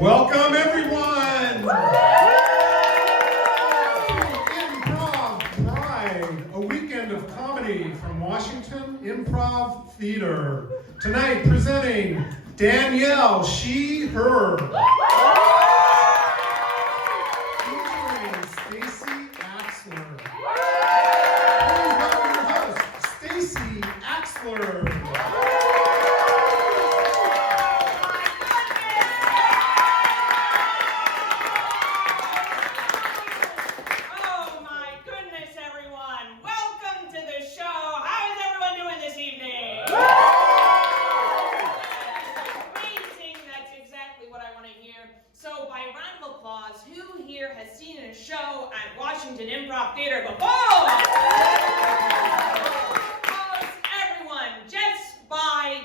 Welcome, everyone! Improv Pride, a weekend of comedy from Washington Improv Theater. Tonight, presenting Danielle, She, Her. Featuring Stacy Axler. Please welcome your host, Stacy Axler. Washington Improv Theater before! Everyone, just by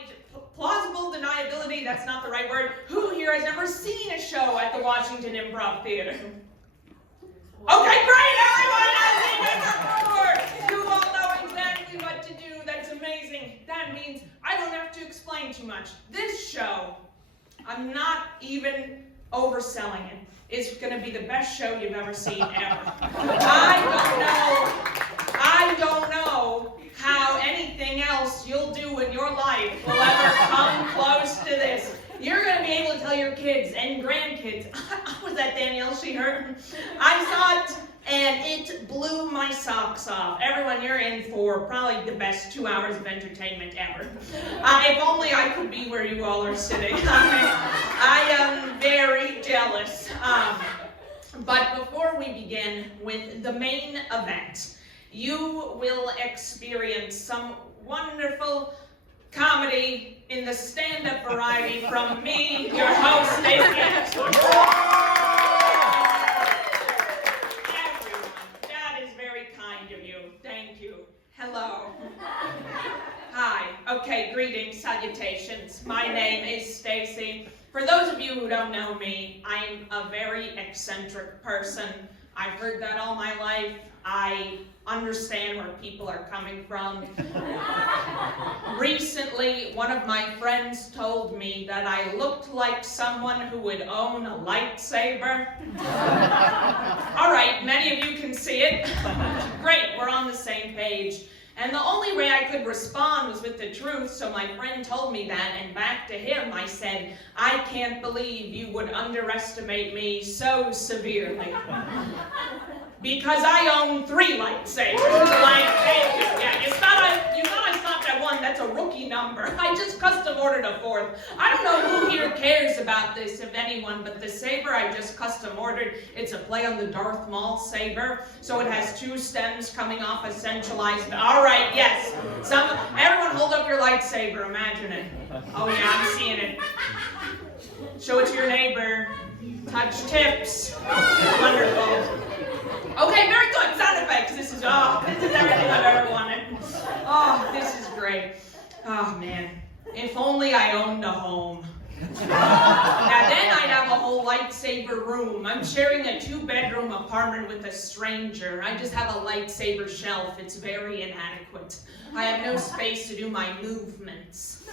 plausible deniability, that's not the right word, who here has never seen a show at the Washington Improv Theater? Okay, great! Everyone has seen it before! You all know exactly what to do. That's amazing. That means I don't have to explain too much. This show, I'm not even overselling it. It's going to be the best show you've ever seen ever. I don't know how anything else you'll do in your life will ever come close to this. You're going to be able to tell your kids and grandkids, I was at Danielle, She, Her. I saw it and it blew my socks off. Everyone, you're in for probably the best 2 hours of entertainment ever. If only I could be where you all are sitting. I am very jealous. But before we begin with the main event, you will experience some wonderful comedy in the stand-up variety from me, your host, Stacey. Everyone, that is very kind of you. Thank you. Hello. Hi. Okay, greetings, salutations. My name is Stacey. For those of you who don't know me, I'm a very eccentric person. I've heard that all my life. I understand where people are coming from. Recently, one of my friends told me that I looked like someone who would own a lightsaber. All right, many of you can see it. Great, we're on the same page. And the only way I could respond was with the truth, so my friend told me that, and back to him I said, I can't believe you would underestimate me so severely. Because I own 3 lightsabers. Thank you. Yeah, you thought I stopped at 1, that's a rookie number. I just custom ordered a 4th. I don't know who here cares about this, if anyone, but the saber I just custom ordered, it's a play on the Darth Maul saber. So it has 2 stems coming off a centralized. All right, yes. Everyone hold up your lightsaber, imagine it. Oh yeah, I'm seeing it. Show it to your neighbor. Touch tips. Wonderful. Okay, very good. Sound effects. This is everything I've ever wanted. Oh, this is great. Oh man, if only I owned a home. Now then I'd have a whole lightsaber room. I'm sharing a 2-bedroom apartment with a stranger. I just have a lightsaber shelf. It's very inadequate. I have no space to do my movements.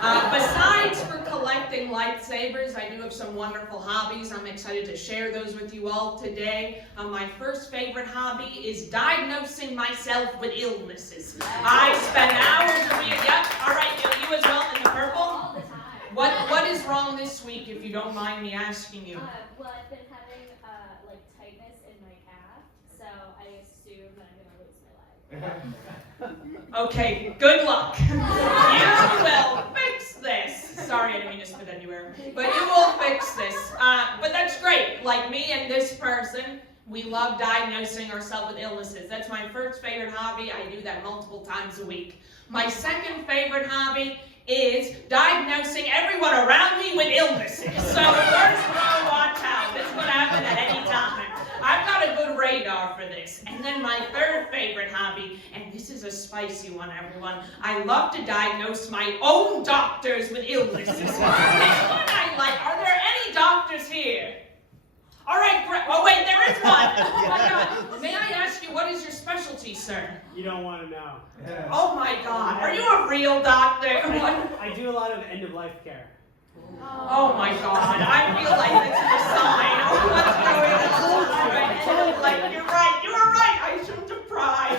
Besides for collecting lightsabers, I do have some wonderful hobbies. I'm excited to share those with you all today. My first favorite hobby is diagnosing myself with illnesses. I spend hours reading. Yep, all right, you as well in the purple? All the time. What is wrong this week, if you don't mind me asking you? Well, I've been having tightness in my calf, so I assume that I'm gonna lose my leg. Okay, good luck. You will fix this. Sorry, I didn't mean to spit anywhere. But you will fix this. But that's great. Like me and this person, we love diagnosing ourselves with illnesses. That's my first favorite hobby. I do that multiple times a week. My second favorite hobby is diagnosing everyone around me with illnesses. So first row, watch out. This could happen at any time. I've got a good radar for this. And then my third favorite hobby, and this is a spicy one, everyone. I love to diagnose my own doctors with illnesses. This one I like. Are there any doctors here? All right, great. Oh, wait, there is one. Oh, my God. May I ask you, what is your specialty, sir? You don't want to know. Oh, my God. Are you a real doctor? I do a lot of end-of-life care. Oh my God, I feel like this is a sign of what's going on. Right? Like, you're right, I shouldn't have cried.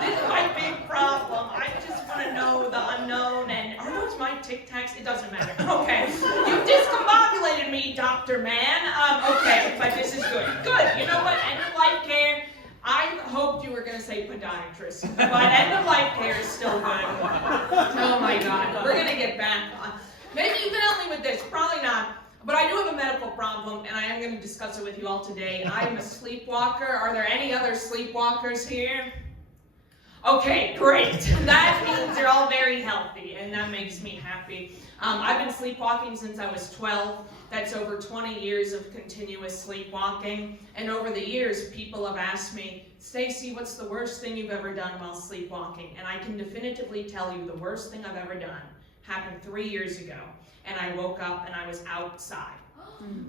This is my big problem. I just want to know the unknown, and are those my Tic Tacs? It doesn't matter. Okay, you discombobulated me, Dr. Man. Okay, but this is good. Good, you know what, end of life care. I hoped you were going to say podiatrist, but end of life care is still good. Oh my God, we're going to get back on. Maybe you can help me with this, probably not. But I do have a medical problem, and I am going to discuss it with you all today. I'm a sleepwalker. Are there any other sleepwalkers here? Okay, great. That means you're all very healthy, and that makes me happy. I've been sleepwalking since I was 12. That's over 20 years of continuous sleepwalking. And over the years, people have asked me, Stacy, what's the worst thing you've ever done while sleepwalking? And I can definitively tell you the worst thing I've ever done happened 3 years ago. And I woke up and I was outside.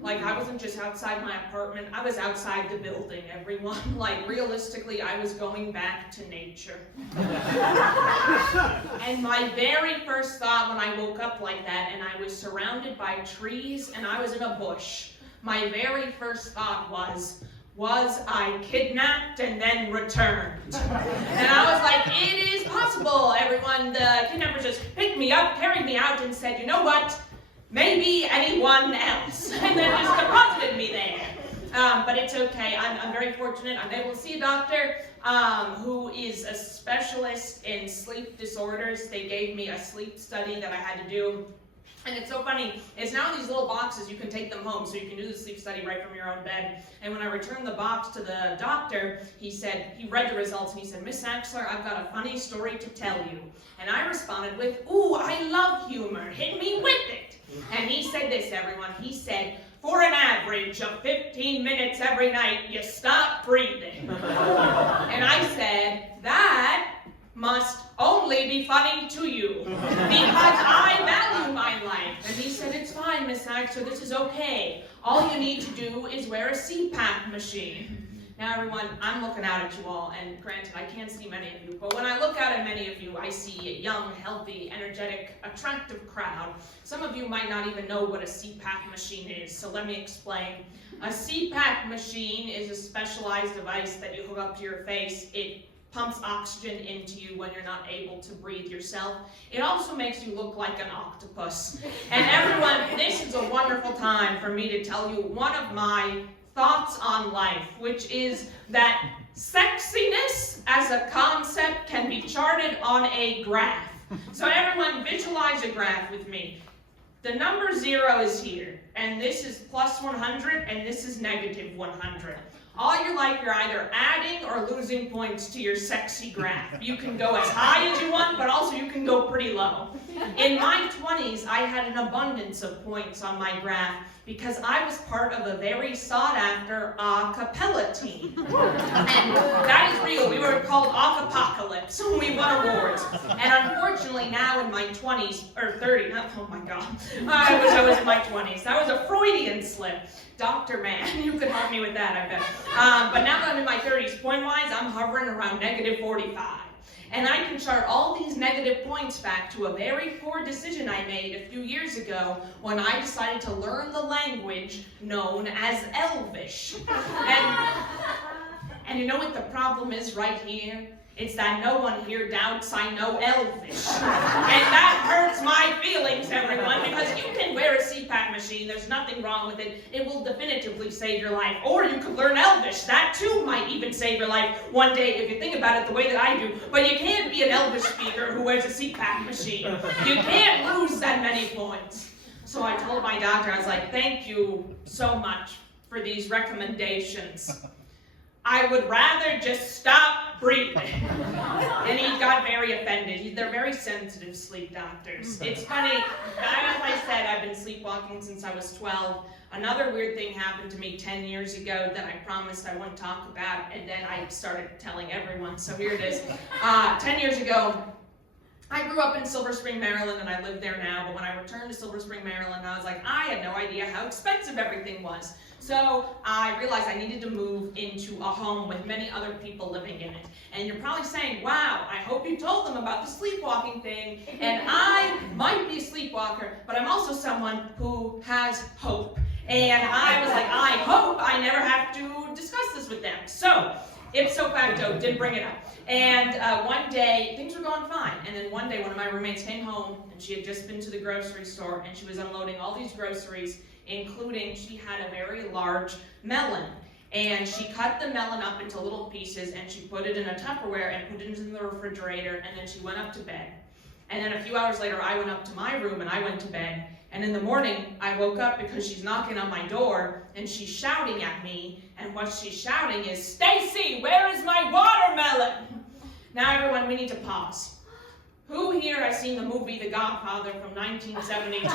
Like, I wasn't just outside my apartment, I was outside the building, everyone. Like, realistically, I was going back to nature. And my very first thought when I woke up like that, and I was surrounded by trees, and I was in a bush, my very first thought was I kidnapped and then returned? And I was like, it is possible, everyone. The kidnappers just picked me up, carried me out, and said, you know what? Maybe anyone else, and then just deposited me there. But it's okay. I'm very fortunate. I'm able to see a doctor who is a specialist in sleep disorders. They gave me a sleep study that I had to do. And it's so funny, it's now in these little boxes, you can take them home, so you can do the sleep study right from your own bed. And when I returned the box to the doctor, he read the results, and he said, Miss Axler, I've got a funny story to tell you. And I responded with, ooh, I love humor, hit me with it. And he said this, everyone, he said, for an average of 15 minutes every night, you stop breathing. And I said, that must only be funny to you, because I value my life. And he said, it's fine, Miss Axler, this is okay. All you need to do is wear a CPAP machine. Now, everyone, I'm looking out at you all, and granted, I can't see many of you, but when I look out at many of you, I see a young, healthy, energetic, attractive crowd. Some of you might not even know what a CPAP machine is, so let me explain. A CPAP machine is a specialized device that you hook up to your face. It pumps oxygen into you when you're not able to breathe yourself. It also makes you look like an octopus. And everyone, this is a wonderful time for me to tell you one of my thoughts on life, which is that sexiness as a concept can be charted on a graph. So everyone, visualize a graph with me. The number 0 is here, and this is plus 100, and this is negative 100. All your life, you're either adding or losing points to your sexy graph. You can go as high as you want, but also you can go pretty low. In my 20s, I had an abundance of points on my graph because I was part of a very sought-after a cappella team. And that is real. We were called Acapocalypse. We won awards. And unfortunately, now in my 20s, or 30, oh my God, I wish I was in my 20s. That was a Freudian slip. Dr. Man, you could help me with that, I bet. But now that I'm in my 30s, point-wise, I'm hovering around negative 45. And I can chart all these negative points back to a very poor decision I made a few years ago when I decided to learn the language known as Elvish. And you know what the problem is right here? It's that no one here doubts I know Elvish. And that hurts my feelings, everyone, because you can wear a CPAP machine. There's nothing wrong with it. It will definitively save your life. Or you could learn Elvish. That, too, might even save your life one day if you think about it the way that I do. But you can't be an Elvish speaker who wears a CPAP machine. You can't lose that many points. So I told my doctor, I was like, thank you so much for these recommendations. I would rather just stop breathing. And he got very offended. They're very sensitive sleep doctors. It's funny, as I said, I've been sleepwalking since I was 12. Another weird thing happened to me 10 years ago that I promised I wouldn't talk about, and then I started telling everyone, so here it is. 10 years ago, I grew up in Silver Spring, Maryland, and I live there now, but when I returned to Silver Spring, Maryland, I was like, I had no idea how expensive everything was. So I realized I needed to move into a home with many other people living in it. And you're probably saying, wow, I hope you told them about the sleepwalking thing. And I might be a sleepwalker, but I'm also someone who has hope. And I was like, I hope I never have to discuss this with them. So, ipso facto, didn't bring it up. And one day, things were going fine. And then one day, one of my roommates came home, and she had just been to the grocery store, and she was unloading all these groceries, including she had a very large melon. And she cut the melon up into little pieces, and she put it in a Tupperware and put it in the refrigerator, and then she went up to bed. And then a few hours later, I went up to my room, and I went to bed. And in the morning, I woke up because she's knocking on my door, and she's shouting at me, and what she's shouting is, "Stacy, where is my watermelon?" Now everyone, we need to pause. Who here has seen the movie The Godfather from 1972?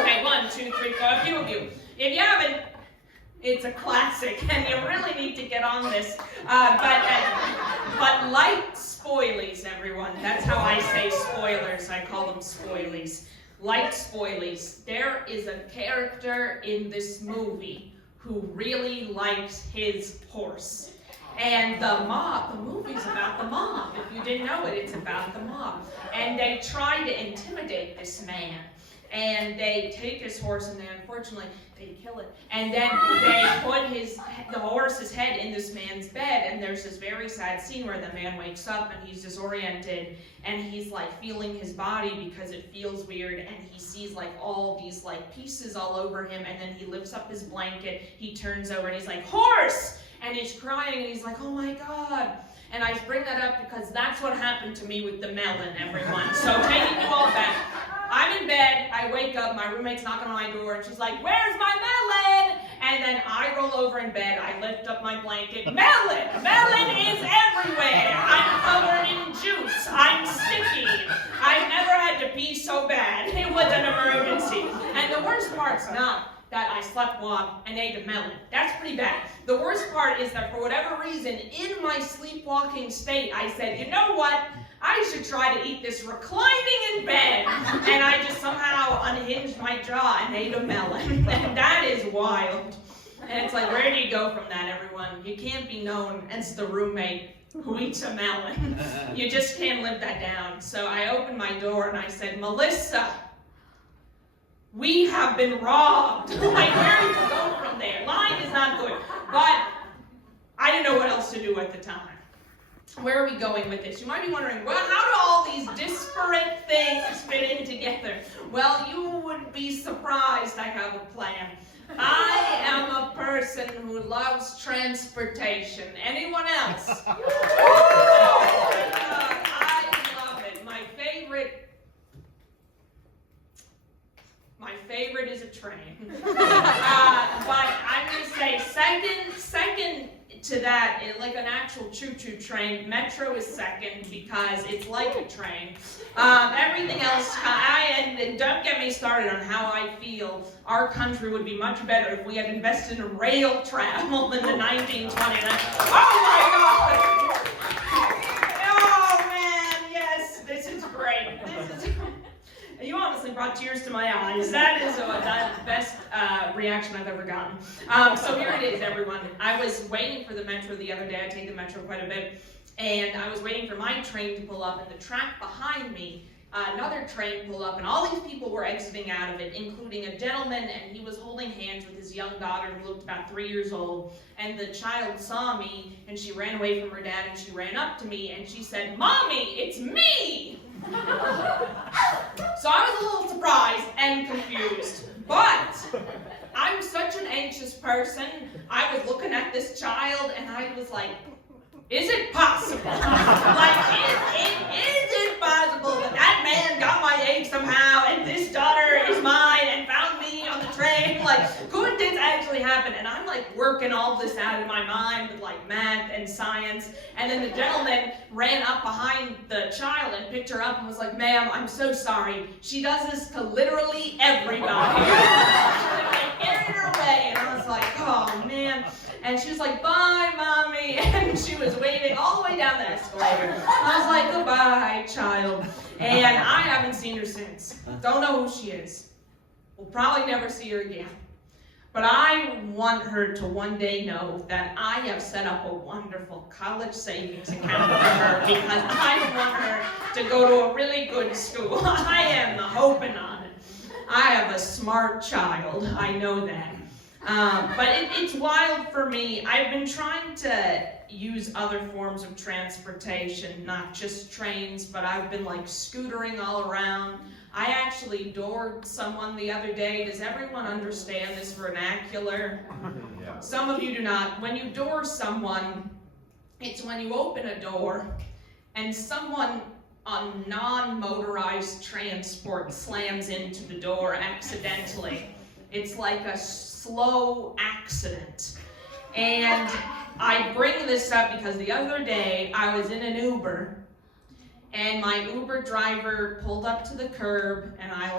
Okay, 1, 2, 3, 4, a few of you. If you haven't, it's a classic, and you really need to get on this. But light spoilies, everyone. That's how I say spoilers. I call them spoilies. Light spoilies. There is a character in this movie who really likes his horse. And the movie's about the mob. If you didn't know it, it's about the mob. And they try to intimidate this man. And they take his horse, and they kill it. And then they put the horse's head in this man's bed, and there's this very sad scene where the man wakes up, and he's disoriented, and he's like feeling his body because it feels weird, and he sees like all these like pieces all over him, and then he lifts up his blanket, he turns over, and he's like, "Horse!" And he's crying, and he's like, "Oh my God." And I bring that up because that's what happened to me with the melon, everyone. So taking you all back. I'm in bed, I wake up, my roommate's knocking on my door, and she's like, "Where's my melon?" And then I roll over in bed, I lift up my blanket, melon! Melon is everywhere! I'm covered in juice, I'm sticky. I've never had to pee so bad. It was an emergency. And the worst part's not that I sleptwalked and ate a melon. That's pretty bad. The worst part is that for whatever reason, in my sleepwalking state, I said, you know what? I should try to eat this reclining in bed. And I just somehow unhinged my jaw and ate a melon. And that is wild. And it's like, where do you go from that, everyone? You can't be known as the roommate who eats a melon. You just can't live that down. So I opened my door and I said, "Melissa, we have been robbed." Like, where do you go from there? Lying is not good. But I didn't know what else to do at the time. Where are we going with this? You might be wondering, well, how do all these disparate things fit in together? Well, you would be surprised I have a plan. I am a person who loves transportation. Anyone else? I love it. My favorite is a train. But I'm going to say second to that, like an actual choo-choo train, metro is second because it's like a train. Everything else, and don't get me started on how I feel our country would be much better if we had invested in rail travel in the 1920s. Oh my God! Oh man, yes, this is great. You honestly brought tears to my eyes. That is the best reaction I've ever gotten. So here it is, everyone. I was waiting for the metro the other day. I take the metro quite a bit. And I was waiting for my train to pull up, and the track behind me, another train pulled up, and all these people were exiting out of it, including a gentleman, and he was holding hands with his young daughter who looked about 3 years old. And the child saw me, and she ran away from her dad, and she ran up to me, and she said, "Mommy, it's me!" So I was a little surprised and confused, but I'm such an anxious person. I was looking at this child and I was like, is it possible? Like, is it possible that that man got my egg somehow and this daughter is mine and found me on the train? Like, could this actually happen? And I'm like working all this out in my mind with like math and science. And then the gentleman ran up behind the child and picked her up and was like, "Ma'am, I'm so sorry. She does this to literally everybody." And I carried her away and I was like, oh man. And she was like, "Bye, Mommy." and she was waving all the way down the escalator. I was like, goodbye, child. And I haven't seen her since. Don't know who she is. We'll probably never see her again. But I want her to one day know that I have set up a wonderful college savings account for her because I want her to go to a really good school. I am hoping on it. I have a smart child, I know that. But it's wild for me. I've been trying to use other forms of transportation, not just trains, but I've been like scootering all around. I actually doored someone the other day. Does everyone understand this vernacular? Yeah. Some of you do not. When you door someone, it's when you open a door and someone on non-motorized transport slams into the door accidentally. It's like a slow accident. And I bring this up because the other day I was in an Uber and my Uber driver pulled up to the curb and I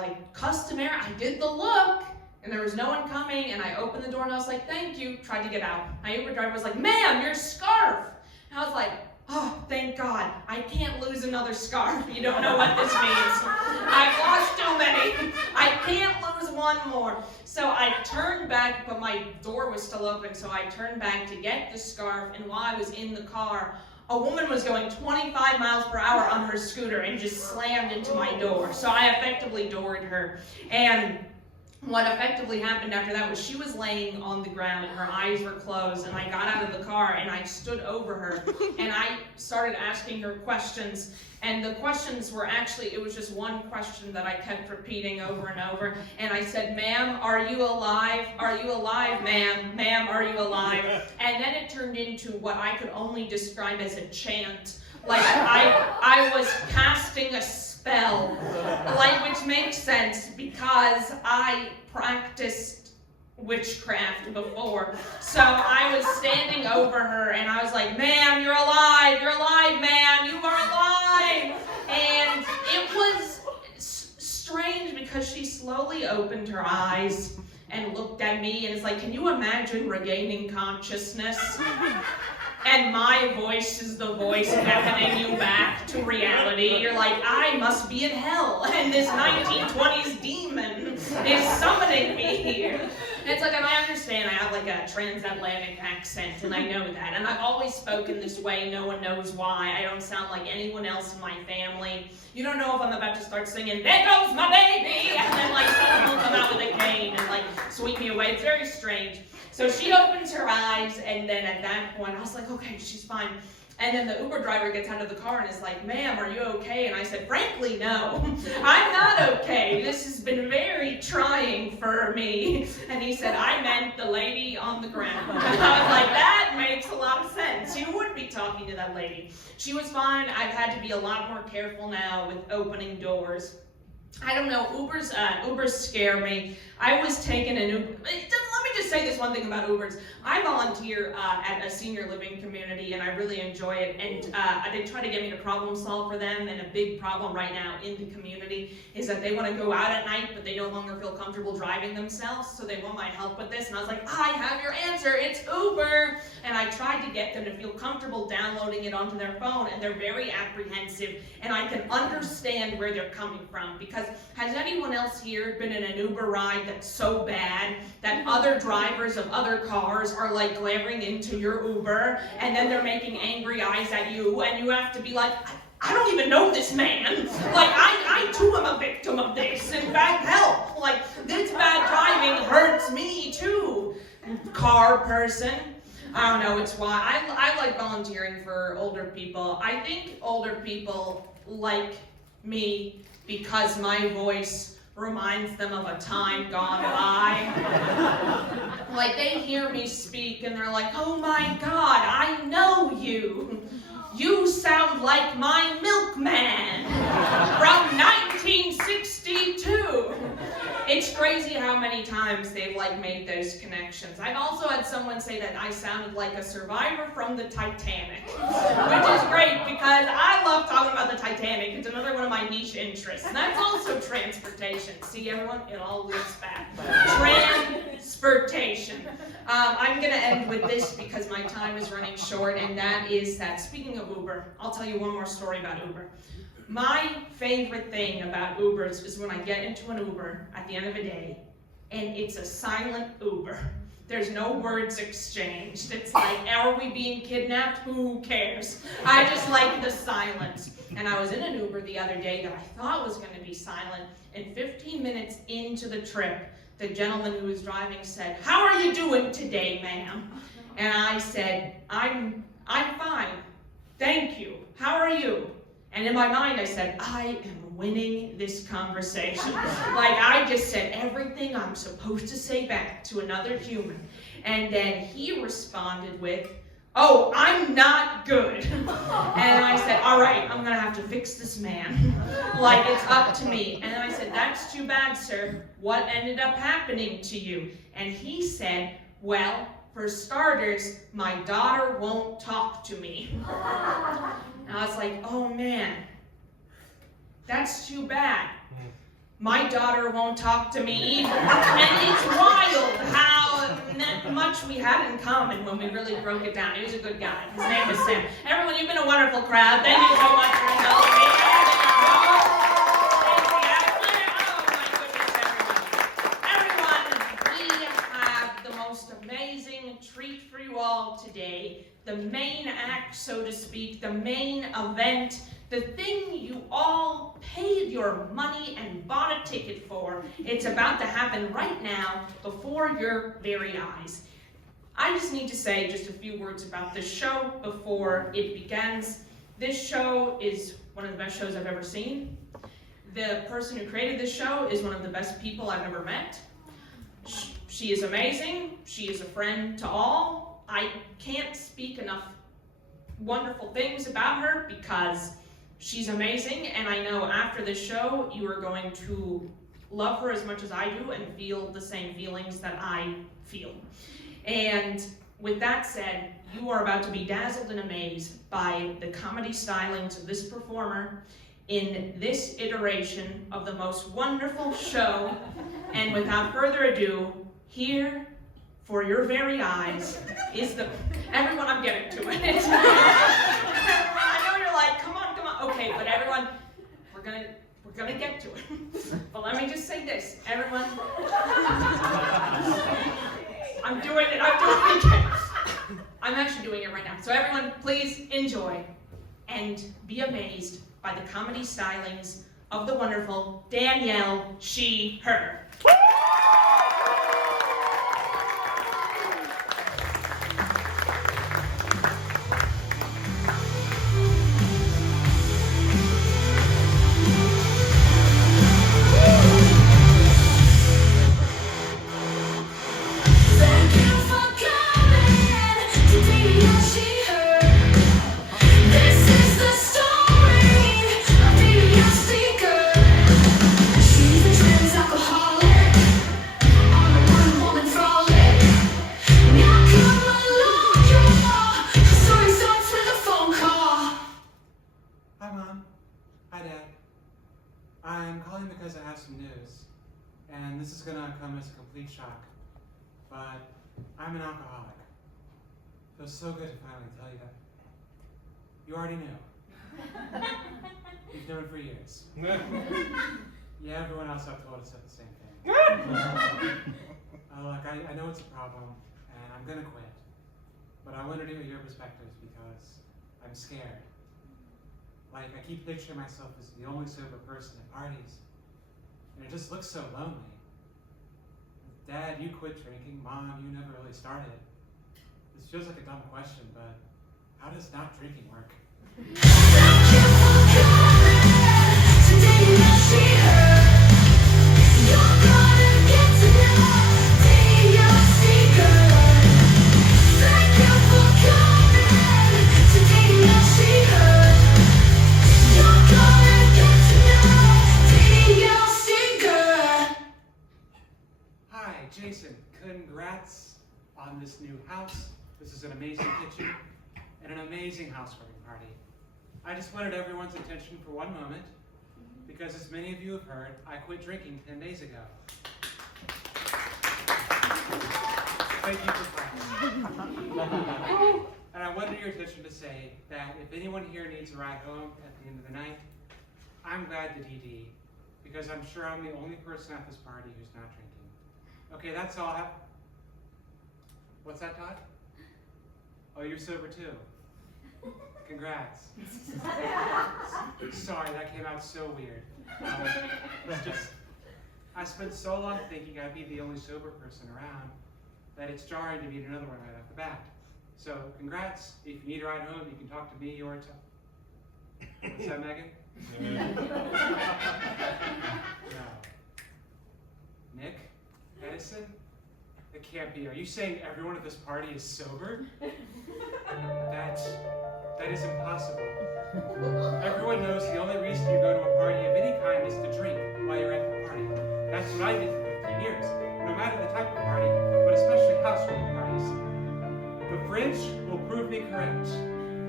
I did the look and there was no one coming and I opened the door and I was like, thank you, tried to get out. My Uber driver was like, ma'am, your scarf. And I was like, oh, thank God, I can't lose another scarf. You don't know what this means. I've lost too many. I can't lose one more. So I turned back, but my door was still open, so I turned back to get the scarf, and while I was in the car, a woman was going 25 miles per hour on her scooter and just slammed into my door. So I effectively doored her. And what effectively happened after that was she was laying on the ground and her eyes were closed, and I got out of the car and I stood over her and I started asking her questions, and the questions were actually, it was just one question that I kept repeating over and over, and I said, ma'am, are you alive? Are you alive, ma'am? Ma'am, are you alive? And then it turned into what I could only describe as a chant. Like I was casting a spell, which makes sense because I practiced witchcraft before. So I was standing over her and I was like, ma'am, you're alive, ma'am, you are alive. And it was strange because she slowly opened her eyes and looked at me and is like, can you imagine regaining consciousness? And my voice is the voice beckoning you back to reality. You're like, I must be in hell, and this 1920s demon is summoning me here. And it's like, and I understand I have like a transatlantic accent, and I know that. And I've always spoken this way. No one knows why. I don't sound like anyone else in my family. You don't know if I'm about to start singing, there goes my baby, and then like someone will come out with a cane and like sweep me away. It's very strange. So she opens her eyes, and then at that point, I was like, okay, she's fine. And then the Uber driver gets out of the car and is like, ma'am, are you okay? And I said, frankly, no, I'm not okay. This has been very trying for me. And he said, I meant the lady on the ground. And I was like, that makes a lot of sense. You would be talking to that lady. She was fine. I've had to be a lot more careful now with opening doors. I don't know, Ubers scare me. I was taking an Uber. Let me just say this one thing about Ubers. I volunteer at a senior living community, and I really enjoy it. And they try to get me to problem solve for them. And a big problem right now in the community is that they want to go out at night, but they no longer feel comfortable driving themselves. So they want my help with this. And I was like, I have your answer. It's Uber. And I tried to get them to feel comfortable downloading it onto their phone, and they're very apprehensive. And I can understand where they're coming from, because has anyone else here been in an Uber ride that's so bad that other drivers of other cars are like glaring into your Uber, and then they're making angry eyes at you, and you have to be like, I don't even know this man. Like, I too am a victim of this. In fact, help. Like, this bad driving hurts me too. Car person. I don't know, it's why. I like volunteering for older people. I think older people like me because my voice reminds them of a time gone by. Like, they hear me speak and they're like, oh my God, I know you. You sound like my milkman from 1962. It's crazy how many times they've like made those connections. I've also had someone say that I sounded like a survivor from the Titanic, which is great because I love talking about the Titanic. It's another one of my niche interests. And that's also transportation. See everyone? It all loops back. Spurtation. I'm going to end with this because my time is running short, and that is that, speaking of Uber, I'll tell you one more story about Uber. My favorite thing about Ubers is when I get into an Uber at the end of a day, and it's a silent Uber. There's no words exchanged. It's like, are we being kidnapped? Who cares? I just like the silence. And I was in an Uber the other day that I thought was going to be silent, and 15 minutes into the trip, the gentleman who was driving said, "How are you doing today, ma'am?" And I said, I'm fine. Thank you. How are you? And in my mind, I said, I am winning this conversation. Like, I just said everything I'm supposed to say back to another human. And then he responded with, "Oh, I'm not good." And I said, all right, I'm going to have to fix this man. Like, it's up to me. And I said, "That's too bad, sir. What ended up happening to you?" And he said, "Well, for starters, my daughter won't talk to me." And I was like, oh man, that's too bad. My daughter won't talk to me either. And it's wild how much we had in common when we really broke it down. He was a good guy. His name was Sam. Everyone, you've been a wonderful crowd. Thank you so much for indulging me. Amazing treat for you all today. The main act, so to speak, the main event, the thing you all paid your money and bought a ticket for. It's about to happen right now before your very eyes. I just need to say just a few words about this show before it begins. This show is one of the best shows I've ever seen. The person who created this show is one of the best people I've ever met. She is amazing. She is a friend to all. I can't speak enough wonderful things about her because she's amazing, and I know after this show you are going to love her as much as I do and feel the same feelings that I feel. And with that said, you are about to be dazzled and amazed by the comedy stylings of this performer in this iteration of the most wonderful show. And without further ado, here, for your very eyes, is the... Everyone, I'm getting to it. I know you're like, come on. Okay, but everyone, we're gonna get to it. But let me just say this, everyone. I'm doing it. I'm actually doing it right now. So everyone, please enjoy and be amazed by the comedy stylings of the wonderful Danielle, she, her. And this is gonna come as a complete shock, but I'm an alcoholic. It feels so good to finally tell you that. You already knew. You've known for years. Yeah, everyone else I've told has said the same thing. Look, I know it's a problem, and I'm gonna quit. But I wanted to hear your perspectives because I'm scared. Like, I keep picturing myself as the only sober person at parties. And it just looks so lonely. Dad, you quit drinking. Mom, you never really started. This feels like a dumb question, but how does not drinking work? Jason, congrats on this new house. This is an amazing kitchen and an amazing housewarming party. I just wanted everyone's attention for one moment because, as many of you have heard, I quit drinking 10 days ago. Thank you for clapping. And I wanted your attention to say that if anyone here needs a ride home at the end of the night, I'm glad to DD, because I'm sure I'm the only person at this party who's not drinking. Okay, that's all. What's that, Todd? Oh, you're sober too. Congrats. Sorry, that came out so weird. It's just, I spent so long thinking I'd be the only sober person around that it's jarring to meet another one right off the bat. So, congrats. If you need a ride home, you can talk to me or to... What's that, Megan? No. Nick? Edison? It can't be. Are you saying everyone at this party is sober? That is impossible. Everyone knows the only reason you go to a party of any kind is to drink while you're at the party. That's what I did for 15 years. No matter the type of party, but especially housewarming parties. The fridge will prove me correct.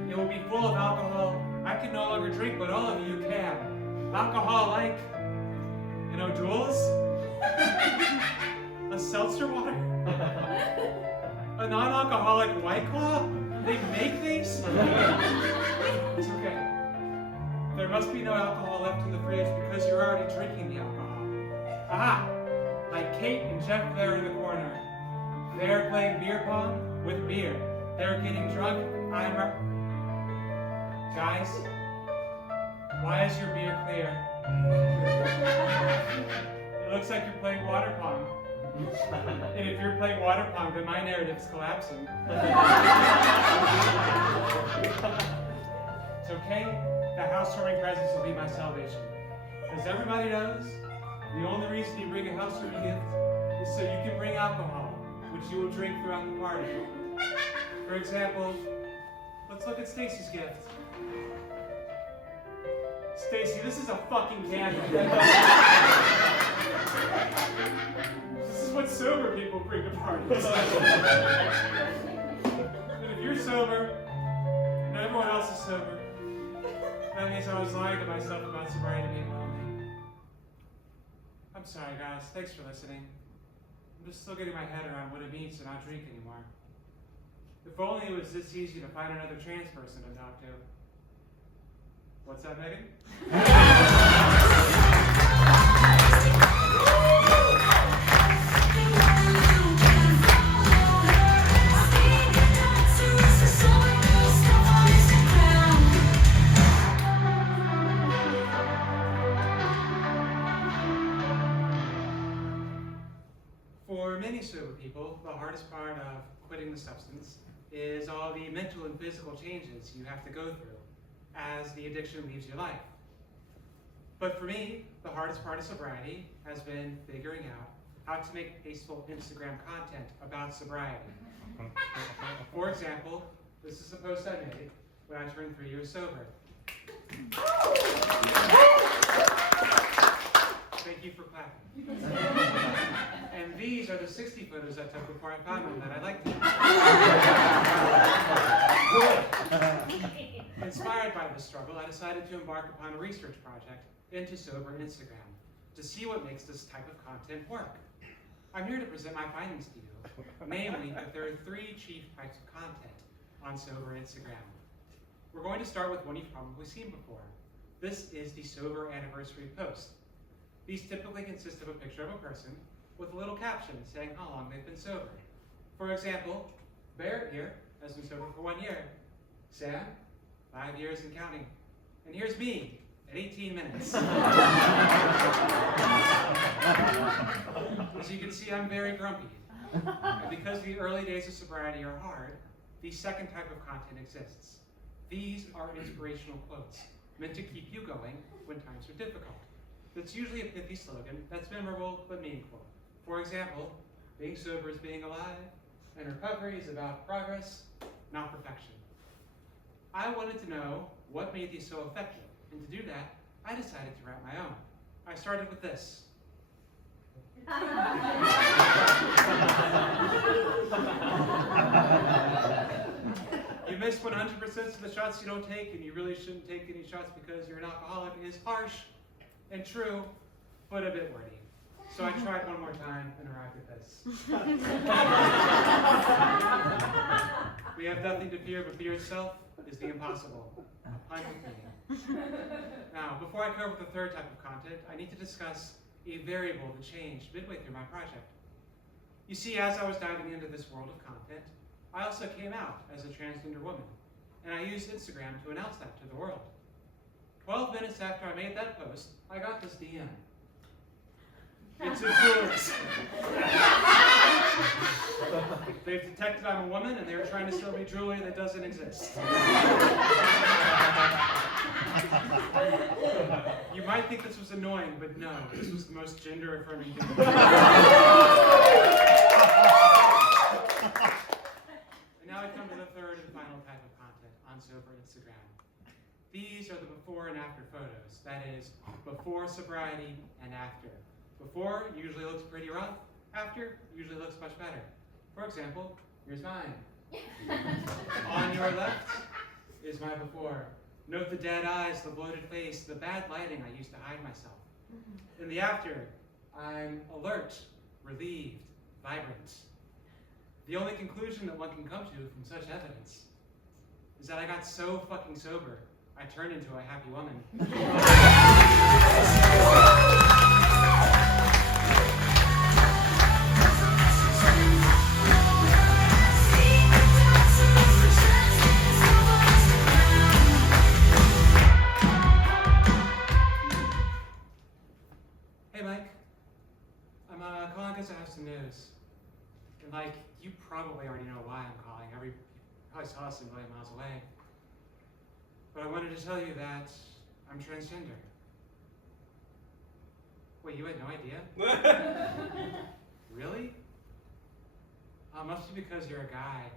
It will be full of alcohol. I can no longer drink, but all of you can. Alcohol like, Jules? A seltzer water? A non-alcoholic White Claw? They make these? It's okay. There must be no alcohol left in the fridge because you're already drinking the alcohol. Aha! Like Kate and Jeff there in the corner. They're playing beer pong with beer. They're getting drunk. Guys, why is your beer clear? It looks like you're playing water pong. And if you're playing water pong, then my narrative's collapsing. It's okay. The housewarming presents will be my salvation. As everybody knows, the only reason you bring a housewarming gift is so you can bring alcohol, which you will drink throughout the party. For example, let's look at Stacy's gift. Stacy, this is a fucking candle. This is what sober people bring to parties. And if you're sober, and everyone else is sober, that means I was lying to myself about sobriety being lonely. I'm sorry, guys. Thanks for listening. I'm just still getting my head around what it means to not drink anymore. If only it was this easy to find another trans person to talk to. What's that, Megan? For many sober people, the hardest part of quitting the substance is all the mental and physical changes you have to go through as the addiction leaves your life. But for me, the hardest part of sobriety has been figuring out how to make tasteful Instagram content about sobriety. For example, this is a post I made when I turned 3 years sober. Thank you for clapping. And these are the 60 photos I took before I found one that I liked. Inspired by this struggle, I decided to embark upon a research project into sober Instagram to see what makes this type of content work. I'm here to present my findings to you, namely that there are 3 chief types of content on sober Instagram. We're going to start with one you've probably seen before. This is the sober anniversary post. These typically consist of a picture of a person with a little caption saying how long they've been sober. For example, Barrett here has been sober for 1 year. Sam, 5 years and counting. And here's me at 18 minutes. As you can see, I'm very grumpy. And because the early days of sobriety are hard, the second type of content exists. These are inspirational quotes, meant to keep you going when times are difficult. That's usually a pithy slogan that's memorable but meaningful. For example, being sober is being alive, and recovery is about progress, not perfection. I wanted to know what made these so effective, and to do that, I decided to write my own. I started with this. You missed 100% of the shots you don't take, and you really shouldn't take any shots because you're an alcoholic is harsh and true, but a bit wordy. So I tried one more time and arrived at this. We have nothing to fear, but fear itself is the impossible. I'm with me. Now, before I cover the third type of content, I need to discuss a variable that changed midway through my project. You see, as I was diving into this world of content, I also came out as a transgender woman, and I used Instagram to announce that to the world. 12 minutes after I made that post, I got this DM. It's a tourist. They've detected I'm a woman, and they're trying to sell me jewelry that doesn't exist. You might think this was annoying, but no, this was the most gender-affirming thing. And now I come to the third and final type of content on sober Instagram. These are the before and after photos. That is, before sobriety and after. Before usually looks pretty rough, after usually looks much better. For example, here's mine. On your left is my before. Note the dead eyes, the bloated face, the bad lighting I used to hide myself. In the after, I'm alert, relieved, vibrant. The only conclusion that one can come to from such evidence is that I got so fucking sober, I turned into a happy woman. Hey Mike, I'm calling because I have some news. And like, you probably already know why I'm calling. You probably saw us a million miles away. But I wanted to tell you that I'm transgender. Wait, you had no idea? Really? Must be because you're a guy.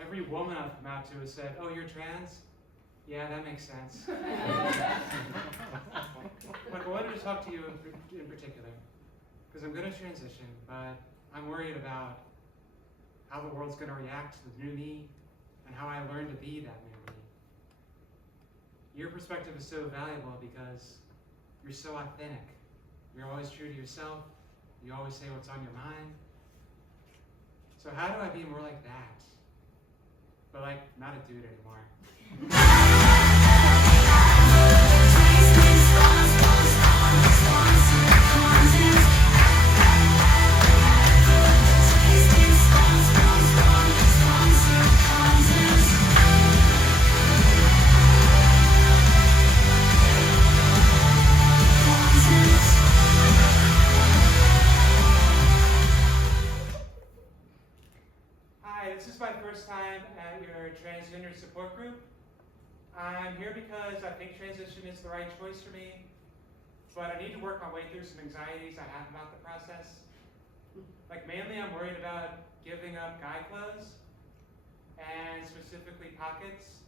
Every woman I've come out to has said, oh, you're trans? Yeah, that makes sense. Look, I wanted to talk to you in particular, because I'm going to transition, but I'm worried about how the world's going to react to the new me and how I learn to be that new me. Your perspective is so valuable because you're so authentic. You're always true to yourself. You always say what's on your mind. So how do I be more like that? But like, not a dude anymore. Hi, this is my first time at your transgender support group. I'm here because I think transition is the right choice for me, but I need to work my way through some anxieties I have about the process. Like mainly I'm worried about giving up guy clothes, and specifically pockets.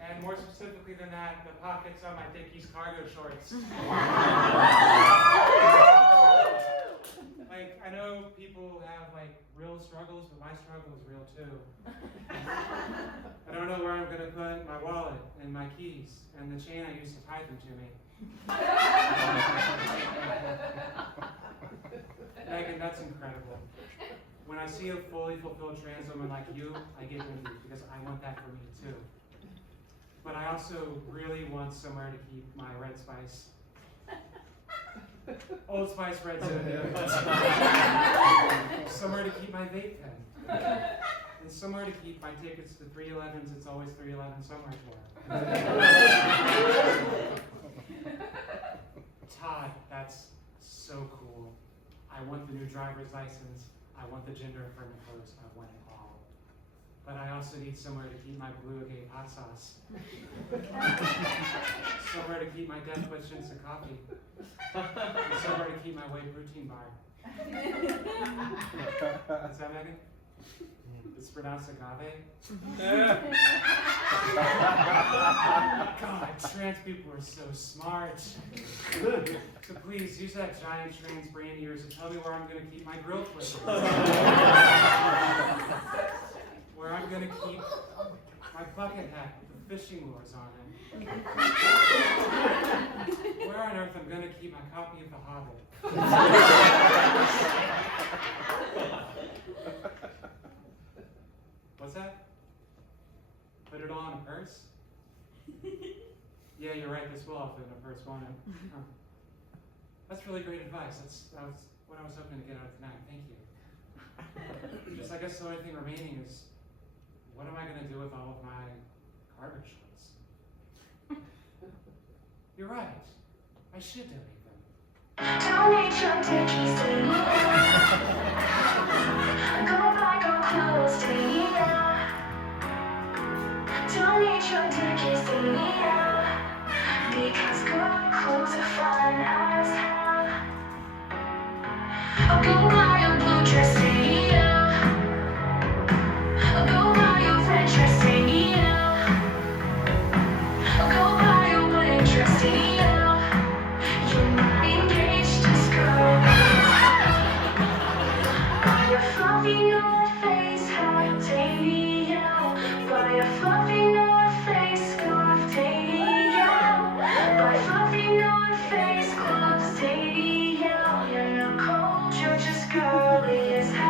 And more specifically than that, the pockets on my Dickies cargo shorts. Like, I know people have like real struggles, but my struggle is real too. I don't know where I'm gonna put my wallet and my keys and the chain I used to tie them to me. Megan, that's incredible. When I see a fully fulfilled trans woman like you, I get envy because I want that for me too. But I also really want somewhere to keep my Red Spice. Old Spice Red Soda. Somewhere to keep my vape pen. And somewhere to keep my tickets to 311's It's Always 311 somewhere for. Todd, that's so cool. I want the new driver's license. I want the gender affirming clothes. I want it all. But I also need somewhere to keep my Blue Agave hot sauce. Somewhere to keep my Death Wish instant coffee. And somewhere to keep my whey protein bar. What's that, Megan? It's pronounced agave. God, trans people are so smart. So please, use that giant trans brain of yours and tell me where I'm going to keep my grill clippers. Where I'm going to keep my bucket hat with the fishing lures on him. Where on earth I'm going to keep my copy of The Hobbit? What's that? Put it all in a purse? Yeah, you're right. This will all fit in a purse, won't it? Huh. That's really great advice. That was what I was hoping to get out of tonight. Thank you. Just, I guess the only thing remaining is, what am I going to do with all of my cargo shorts? You're right. I should donate them. Donate your turkeys to me. Go buy go clothes to me. Donate your turkeys to me. Because good clothes are fun as hell. I'll go buy a blue dress to me. I'll go buy a red dress to me. I'll go buy a wedding dress to me. You're not engaged, just go. Buy a fluffy North Face hat, Danielle. Buy a fluffy North Face scarf, Danielle. Buy fluffy North Face gloves, Danielle. You're not cold, you're just girly as hell.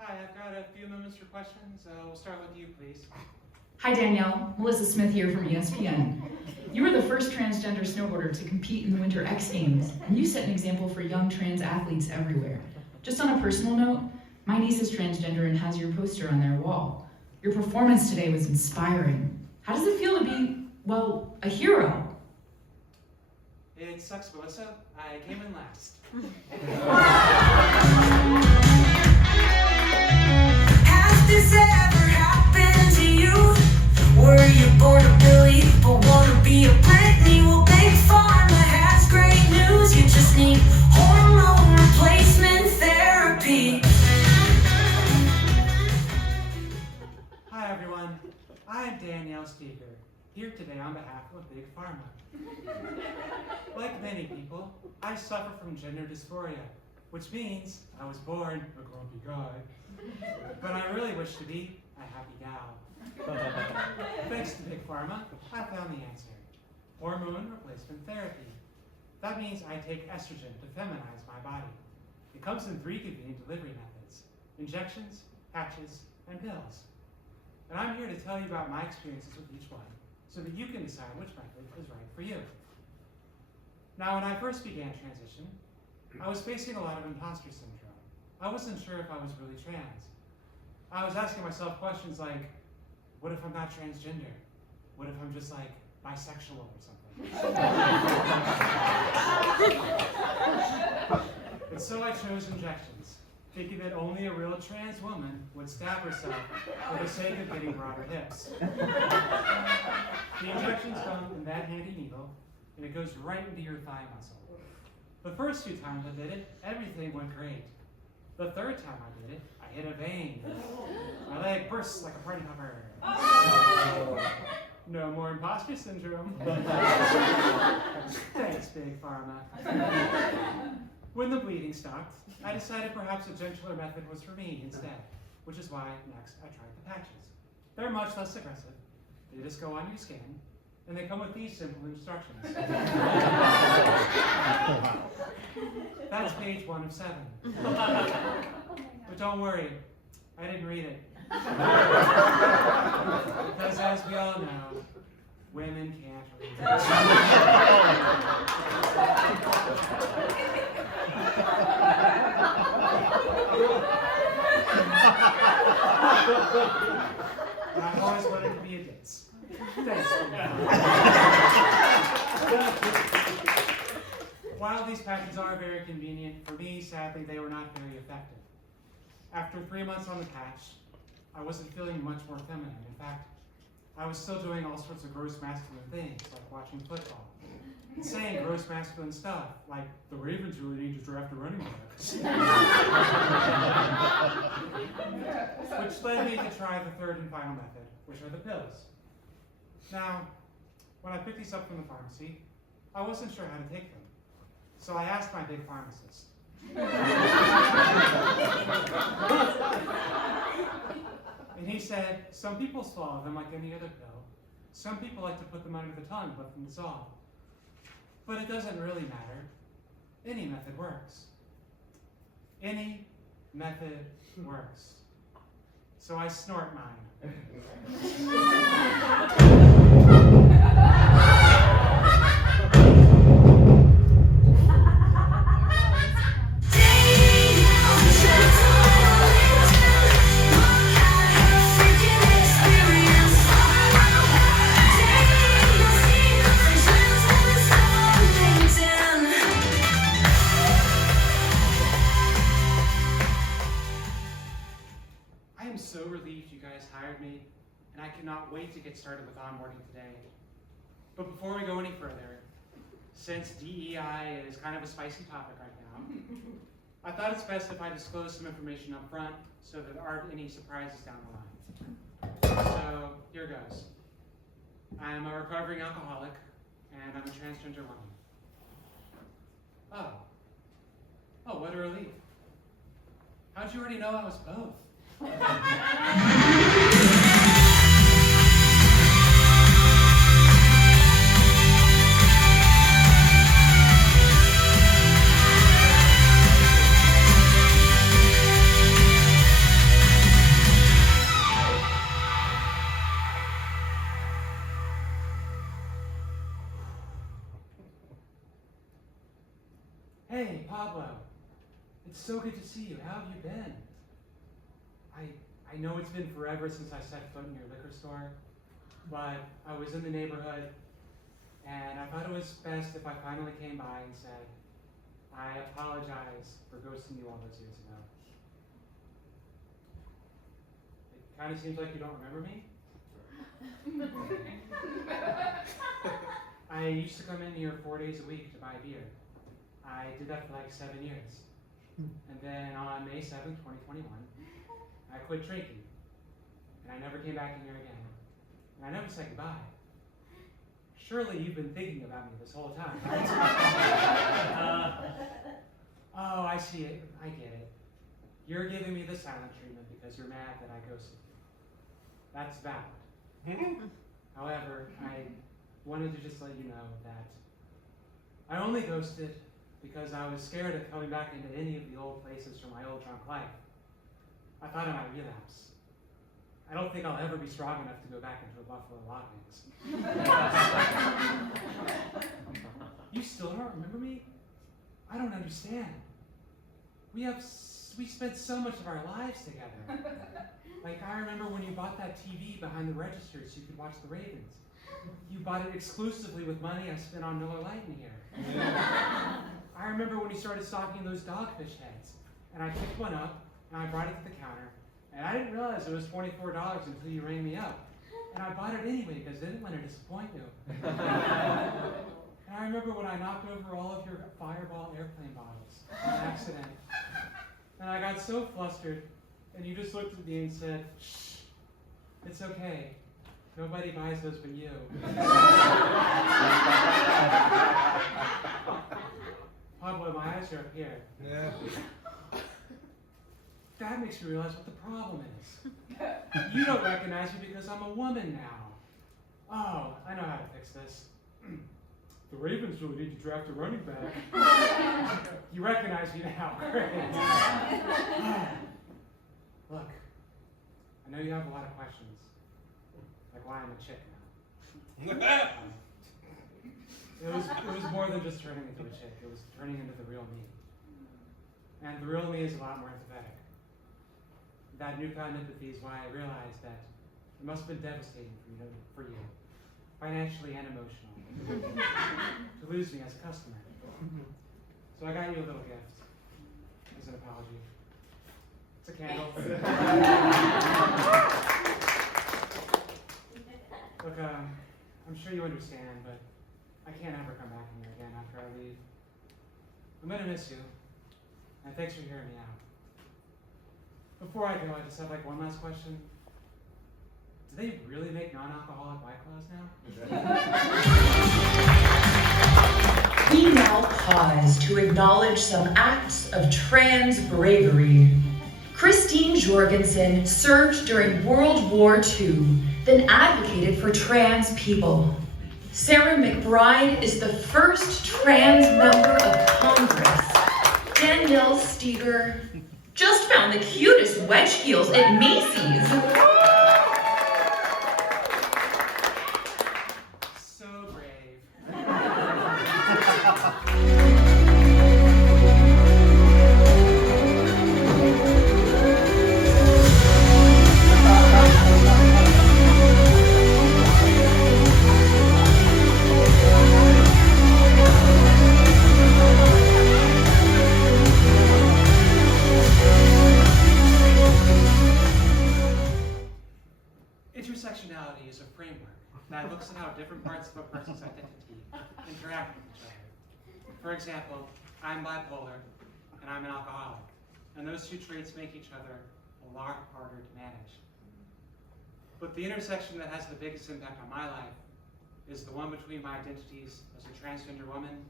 Hi, I've got a few moments for questions. We'll start with you, please. Hi Danielle, Melissa Smith here from ESPN. You were the first transgender snowboarder to compete in the Winter X Games, and you set an example for young trans athletes everywhere. Just on a personal note, my niece is transgender and has your poster on their wall. Your performance today was inspiring. How does it feel to be, well, a hero? It sucks, Melissa. I came in last. Has this ever happened to you? Were you born a Billy but wanna be a Britney? Well, Big Pharma has great news. You just need hormone replacement therapy. Hi, everyone. I'm Danielle Steger, here today on behalf of Big Pharma. Like many people, I suffer from gender dysphoria, which means I was born a grumpy guy, but I really wish to be a happy gal. Thanks to Big Pharma, I found the answer. Hormone replacement therapy. That means I take estrogen to feminize my body. It comes in 3 convenient delivery methods: injections, patches, and pills. And I'm here to tell you about my experiences with each one, so that you can decide which method is right for you. Now, when I first began transition, I was facing a lot of imposter syndrome. I wasn't sure if I was really trans. I was asking myself questions like, what if I'm not transgender? What if I'm just like bisexual or something? And so I chose injections, thinking that only a real trans woman would stab herself for the sake of getting broader hips. The injections come in that handy needle, and it goes right into your thigh muscle. The first 2 times I did it, everything went great. The 3rd time I did it, I hit a vein. My leg burst like a party popper. No more imposter syndrome. Thanks, Big Pharma. When the bleeding stopped, I decided perhaps a gentler method was for me instead, which is why next I tried the patches. They're much less aggressive. They just go on your skin, and they come with these simple instructions. That's page 1 of 7. But don't worry, I didn't read it. Because as we all know, women can't read. I've always wanted While these patches are very convenient, for me, sadly, they were not very effective. After 3 months on the patch, I wasn't feeling much more feminine. In fact, I was still doing all sorts of gross masculine things, like watching football, and saying gross masculine stuff, like, the Ravens really need to draft a running back. Which led me to try the third and final method, which are the pills. Now, when I picked these up from the pharmacy, I wasn't sure how to take them. So I asked my big pharmacist. And he said, some people swallow them like any other pill. Some people like to put them under the tongue, let them dissolve. But it doesn't really matter. Any method works. Any method works. So I snort mine. So relieved you guys hired me, and I cannot wait to get started with onboarding today. But before we go any further, since DEI is kind of a spicy topic right now, I thought it's best if I disclose some information up front so that there aren't any surprises down the line. So here goes. I'm a recovering alcoholic, and I'm a transgender woman. Oh, what a relief. How'd you already know I was both? Hey, Pablo. It's so good to see you. How have you been? I know it's been forever since I set foot in your liquor store, but I was in the neighborhood, and I thought it was best if I finally came by and said, I apologize for ghosting you all those years ago. It kind of seems like you don't remember me. I used to come in here 4 days a week to buy beer. I did that for like 7 years. And then on May 7th, 2021, I quit drinking, and I never came back in here again, and I never said goodbye. Surely you've been thinking about me this whole time. Oh, I see it. I get it. You're giving me the silent treatment because you're mad that I ghosted you. That's valid. However, I wanted to just let you know that I only ghosted because I was scared of coming back into any of the old places from my old drunk life. I thought I might relapse. I don't think I'll ever be strong enough to go back into a Buffalo Wild Wings. You still don't remember me? I don't understand. We spent so much of our lives together. Like, I remember when you bought that TV behind the register so you could watch the Ravens. You bought it exclusively with money I spent on Miller Lite in here. I remember when you started stocking those dogfish heads, and I picked one up, and I brought it to the counter, and I didn't realize it was $24 until you rang me up. And I bought it anyway because I didn't want to disappoint you. And I remember when I knocked over all of your Fireball airplane bottles on accident. And I got so flustered, and you just looked at me and said, "Shh, it's okay. Nobody buys those but you." Pablo, my eyes are up here. Yeah. That makes me realize what the problem is. You don't recognize me because I'm a woman now. Oh, I know how to fix this. The Ravens really need to draft a running back. You recognize me now. Great. Look, I know you have a lot of questions. Like why I'm a chick now. It was more than just turning into a chick. It was turning into the real me. And the real me is a lot more empathetic. That newfound empathy is why I realized that it must have been devastating for you, financially and emotionally, to lose me as a customer. So I got you a little gift as an apology. It's a candle. Look, I'm sure you understand, but I can't ever come back in here again after I leave. I'm gonna miss you, and thanks for hearing me out. Before I go, I just have one last question. Do they really make non-alcoholic White Claws now? We now pause to acknowledge some acts of trans bravery. Christine Jorgensen served during World War II, then advocated for trans people. Sarah McBride is the first trans member of Congress. Danielle Steger just found the cutest wedge heels at Macy's. So brave. Intersectionality is a framework that looks at how different parts of a person's identity interact with each other. For example, I'm bipolar and I'm an alcoholic, and those two traits make each other a lot harder to manage. But the intersection that has the biggest impact on my life is the one between my identities as a transgender woman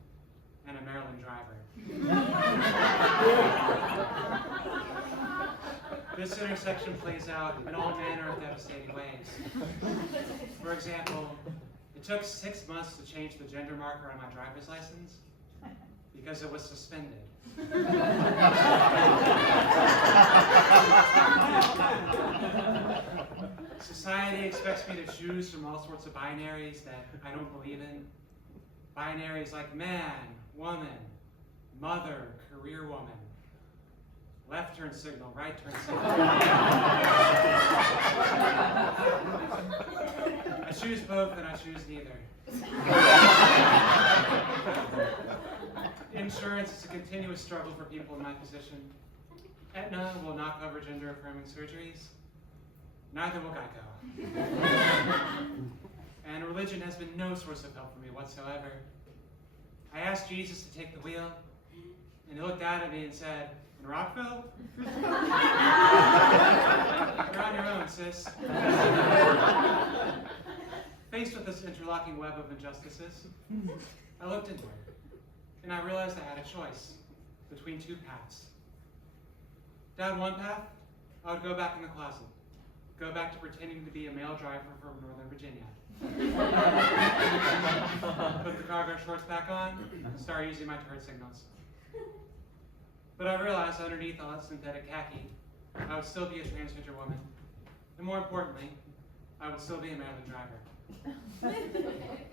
and a Maryland driver. This intersection plays out in all manner of devastating ways. For example, it took 6 months to change the gender marker on my driver's license because it was suspended. Society expects me to choose from all sorts of binaries that I don't believe in. Binaries like man, woman, mother, career woman. Left turn signal, right turn signal. I choose both and I choose neither. Insurance is a continuous struggle for people in my position. Aetna will not cover gender-affirming surgeries. Neither will Geico. And religion has been no source of help for me whatsoever. I asked Jesus to take the wheel, and he looked out at me and said, "In Rockville? You're on your own, sis." Faced with this interlocking web of injustices, I looked inward, and I realized I had a choice between two paths. Down one path, I would go back in the closet, go back to pretending to be a male driver from Northern Virginia. Put the cargo shorts back on, and start using my turn signals. But I realized underneath all that synthetic khaki, I would still be a transgender woman. And more importantly, I would still be a Maryland driver.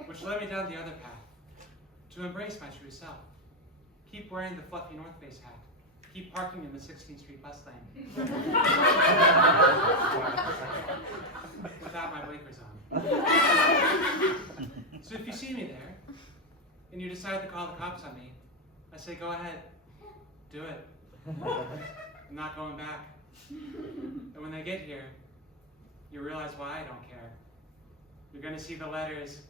Which led me down the other path, to embrace my true self. Keep wearing the fluffy North Face hat. Keep parking in the 16th Street bus lane. Without my blinkers on. So if you see me there, and you decide to call the cops on me, I say, go ahead. Do it. I'm not going back. And when they get here, you realize why I don't care. You're going to see the letters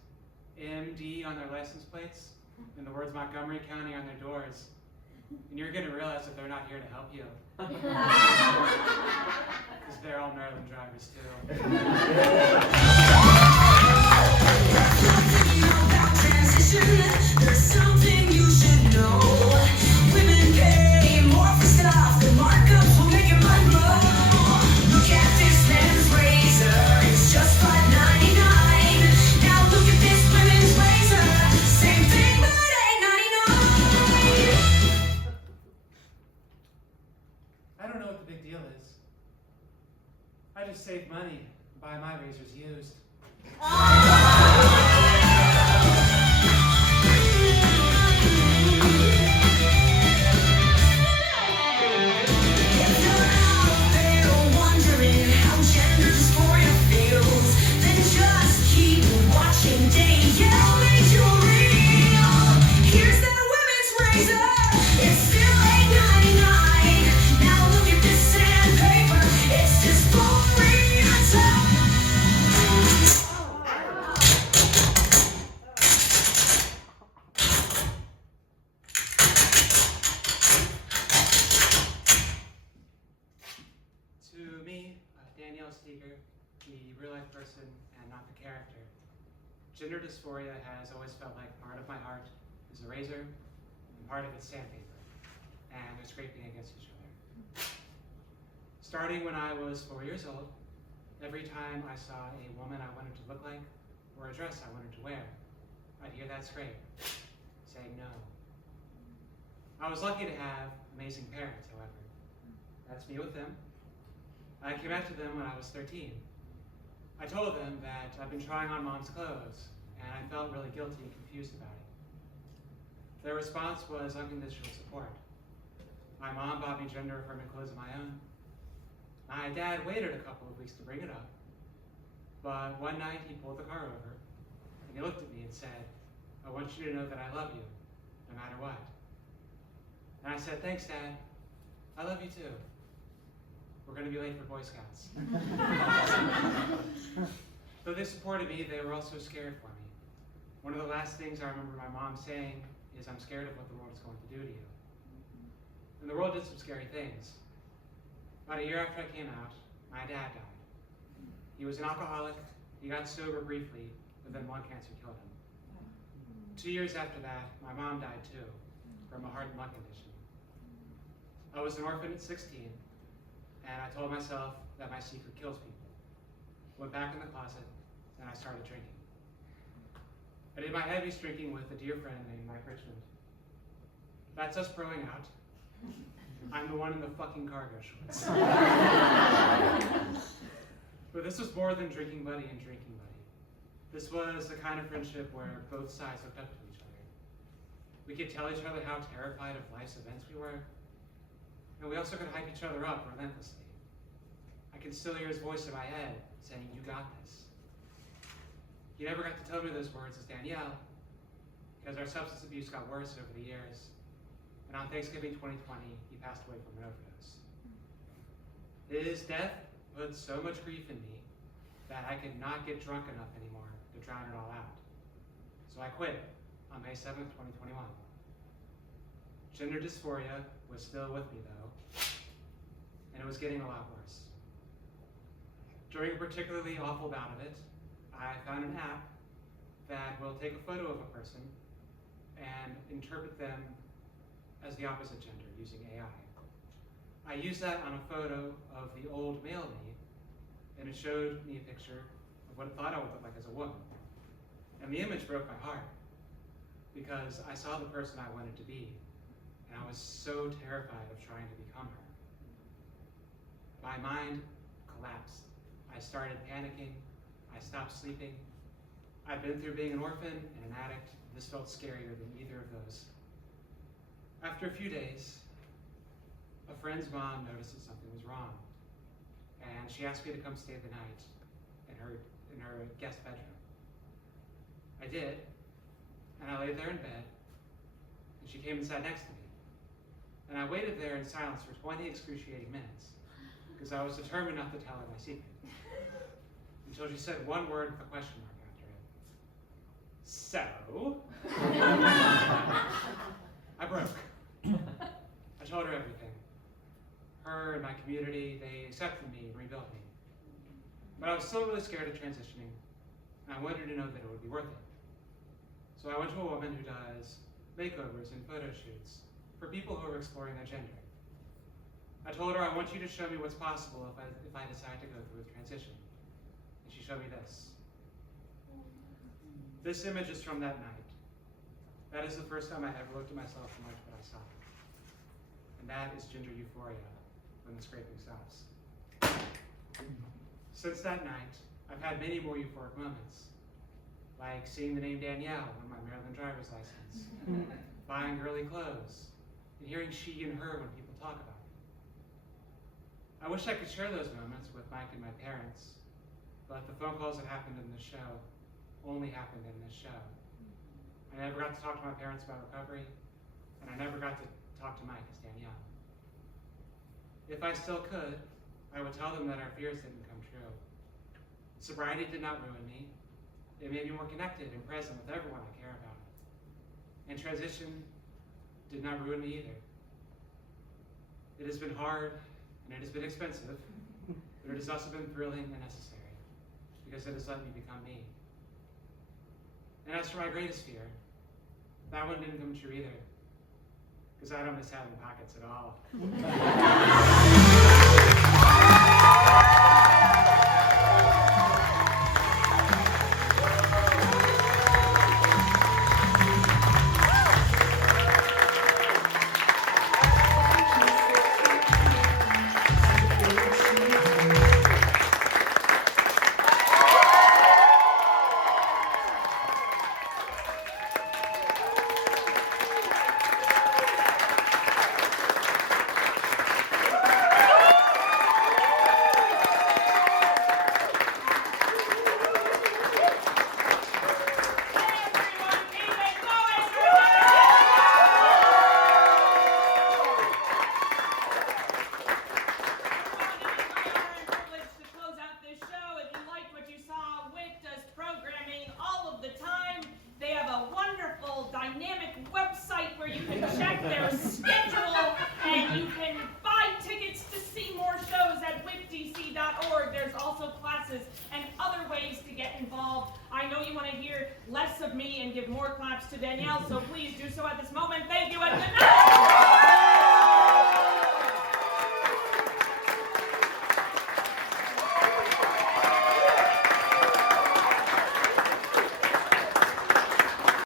MD on their license plates and the words Montgomery County on their doors. And you're going to realize that they're not here to help you. Because they're all Maryland drivers too. There's something you should know. Women pay more for stuff than markups will make your mind blow. Look at this men's razor, it's just $5.99. Now look at this women's razor, same thing but $8.99. I don't know what the big deal is. I just save money and buy my razors used. Gender dysphoria has always felt like part of my heart is a razor and part of it's sandpaper, and they're scraping against each other. Starting when I was 4 years old, every time I saw a woman I wanted to look like or a dress I wanted to wear, I'd hear that scrape, saying no. I was lucky to have amazing parents, however. That's me with them. I came out to them when I was 13. I told them that I'd been trying on mom's clothes, and I felt really guilty and confused about it. Their response was unconditional support. My mom bought me gender-affirming clothes of my own. My dad waited a couple of weeks to bring it up, but one night he pulled the car over, and he looked at me and said, "I want you to know that I love you, no matter what." And I said, "Thanks, Dad. I love you too. We're going to be late for Boy Scouts." Though they supported me, they were also scared for me. One of the last things I remember my mom saying is, "I'm scared of what the world is going to do to you." And the world did some scary things. About a year after I came out, my dad died. He was an alcoholic, he got sober briefly, but then lung cancer killed him. 2 years after that, my mom died too, from a heart and lung condition. I was an orphan at 16, and I told myself that my secret kills people. Went back in the closet, and I started drinking. I did my heaviest drinking with a dear friend named Mike Richmond. That's us growing out. I'm the one in the fucking cargo shorts. But this was more than drinking buddy and drinking buddy. This was the kind of friendship where both sides looked up to each other. We could tell each other how terrified of life's events we were, and we also could hype each other up relentlessly. I can still hear his voice in my head saying, "You got this." He never got to tell me those words as Danielle, because our substance abuse got worse over the years. And on Thanksgiving 2020, he passed away from an overdose. His death put so much grief in me that I could not get drunk enough anymore to drown it all out. So I quit on May 7th, 2021. Gender dysphoria was still with me though, and it was getting a lot worse. During a particularly awful bout of it, I found an app that will take a photo of a person and interpret them as the opposite gender using AI. I used that on a photo of the old male me, and it showed me a picture of what it thought I would look like as a woman. And the image broke my heart, because I saw the person I wanted to be, and I was so terrified of trying to become her. My mind collapsed. I started panicking. I stopped sleeping. I've been through being an orphan and an addict. This felt scarier than either of those. After a few days, a friend's mom noticed that something was wrong, and she asked me to come stay the night in her guest bedroom. I did, and I laid there in bed, and she came and sat next to me. And I waited there in silence for 20 excruciating minutes, because I was determined not to tell her my secret, until she said one word with a question mark after it. "So?" I broke. I told her everything. Her and my community, they accepted me and rebuilt me. But I was still really scared of transitioning, and I wanted her to know that it would be worth it. So I went to a woman who does makeovers and photo shoots for people who are exploring their gender. I told her, "I want you to show me what's possible if I decide to go through a transition." And she showed me this. This image is from that night. That is the first time I ever looked at myself and liked what I saw. And that is gender euphoria, when the scraping stops. Since that night, I've had many more euphoric moments, like seeing the name Danielle on my Maryland driver's license, buying girly clothes, and hearing she and her when people talk about me. I wish I could share those moments with Mike and my parents, but the phone calls that happened in this show only happened in this show. I never got to talk to my parents about recovery, and I never got to talk to Mike as Danielle. If I still could, I would tell them that our fears didn't come true. Sobriety did not ruin me. It made me more connected and present with everyone I care about. And transition did not ruin me either. It has been hard, and it has been expensive, but it has also been thrilling and necessary, because it has let me become me. And as for my greatest fear, that one didn't come true either. Because I don't miss having pockets at all. Website where you can check their schedule and you can buy tickets to see more shows at witdc.org. There's also classes and other ways to get involved. I know you want to hear less of me and give more claps to Danielle, so please do so at this moment.